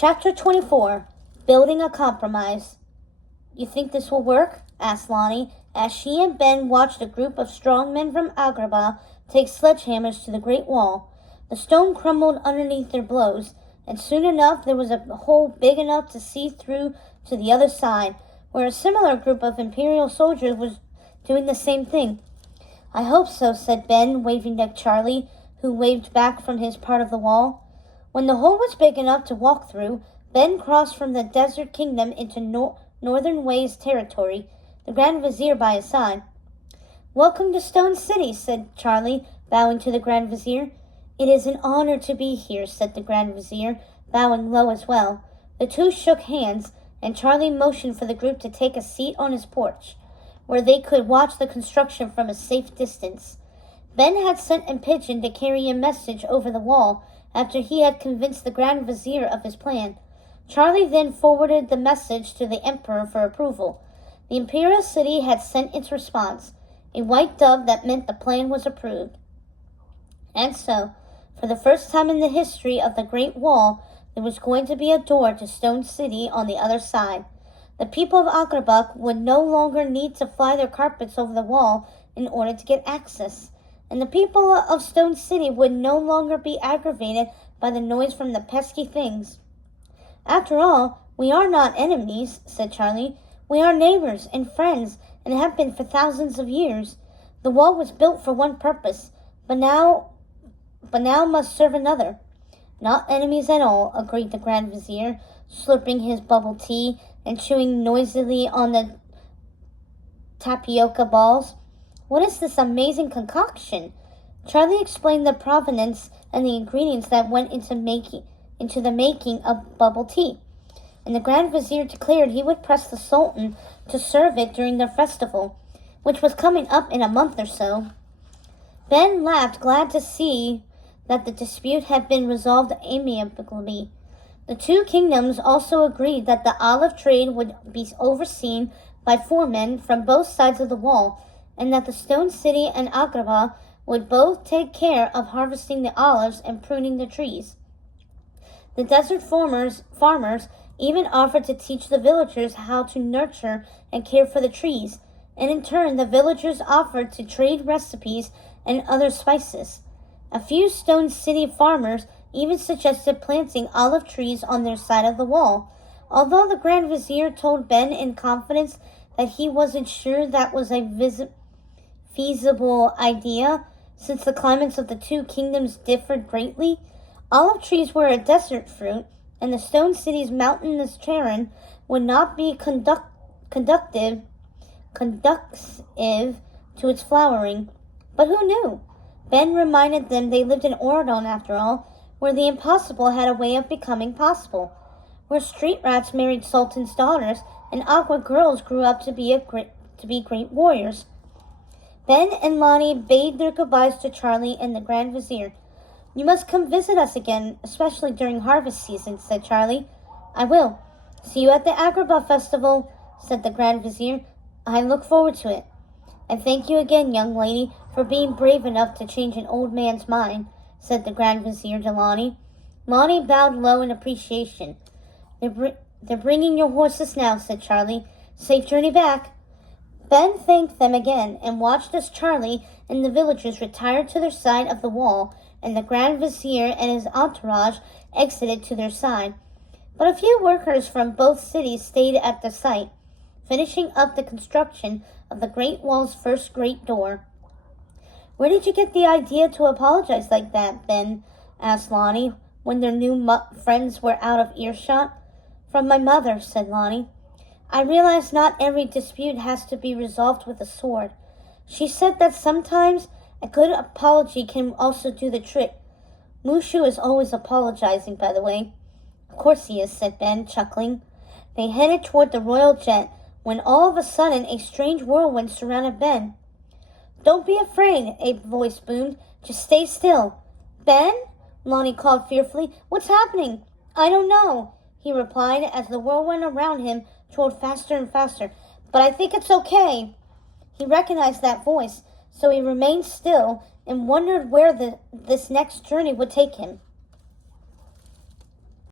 Chapter 24, Building a Compromise. You think this will work? Asked Lonnie, as she and Ben watched a group of strong men from Agrabah take sledgehammers to the Great Wall. The stone crumbled underneath their blows, and soon enough there was a hole big enough to see through to the other side, where a similar group of Imperial soldiers was doing the same thing. I hope so, said Ben, waving at Charlie, who waved back from his part of the wall. When the hole was big enough to walk through, Ben crossed from the Desert Kingdom into Northern Way's territory, the Grand Vizier by his side. Welcome to Stone City, said Charlie, bowing to the Grand Vizier. It is an honor to be here, said the Grand Vizier, bowing low as well. The two shook hands, and Charlie motioned for the group to take a seat on his porch, where they could watch the construction from a safe distance. Ben had sent a pigeon to carry a message over the wall after he had convinced the Grand Vizier of his plan. Charlie then forwarded the message to the Emperor for approval. The Imperial City had sent its response, a white dove that meant the plan was approved. And so, for the first time in the history of the Great Wall, there was going to be a door to Stone City on the other side. The people of Agrabah would no longer need to fly their carpets over the wall in order to get access, and the people of Stone City would no longer be aggravated by the noise from the pesky things. After all, we are not enemies, said Charlie. We are neighbors and friends, and have been for thousands of years. The wall was built for one purpose, but now must serve another. Not enemies at all, agreed the Grand Vizier, slurping his bubble tea and chewing noisily on the tapioca balls. What is this amazing concoction? Charlie explained the provenance and the ingredients that went into the making of bubble tea, and the Grand Vizier declared he would press the Sultan to serve it during their festival, which was coming up in a month or so. Ben laughed, glad to see that the dispute had been resolved amicably. The two kingdoms also agreed that the olive trade would be overseen by 4 men from both sides of the wall, and that the Stone City and Agrabah would both take care of harvesting the olives and pruning the trees. The desert farmers even offered to teach the villagers how to nurture and care for the trees, and in turn the villagers offered to trade recipes and other spices. A few Stone City farmers even suggested planting olive trees on their side of the wall, although the Grand Vizier told Ben in confidence that he wasn't sure that was a feasible idea, since the climates of the two kingdoms differed greatly. Olive trees were a desert fruit, and the Stone City's mountainous terrain would not be conducive to its flowering. But who knew? Ben reminded them they lived in Oradon after all, where the impossible had a way of becoming possible, where street rats married sultans' daughters and Agua girls grew up to be great warriors. Ben and Lonnie bade their goodbyes to Charlie and the Grand Vizier. You must come visit us again, especially during harvest season, said Charlie. I will. See you at the Agrabah festival, said the Grand Vizier. I look forward to it. And thank you again, young lady, for being brave enough to change an old man's mind, said the Grand Vizier to Lonnie. Lonnie bowed low in appreciation. They're bringing your horses now, said Charlie. Safe journey back. Ben thanked them again and watched as Charlie and the villagers retired to their side of the wall, and the Grand Vizier and his entourage exited to their side. But a few workers from both cities stayed at the site, finishing up the construction of the Great Wall's first great door. Where did you get the idea to apologize like that, Ben? Asked Lonnie, when their new friends were out of earshot. From my mother, said Lonnie. I realize not every dispute has to be resolved with a sword. She said that sometimes a good apology can also do the trick. Mushu is always apologizing, by the way. Of course he is, said Ben, chuckling. They headed toward the royal jet, when all of a sudden a strange whirlwind surrounded Ben. Don't be afraid, a voice boomed. Just stay still. Ben? Lonnie called fearfully. What's happening? I don't know, he replied as the whirlwind around him trolled faster and faster. But I think it's okay. He recognized that voice, so he remained still and wondered where this next journey would take him.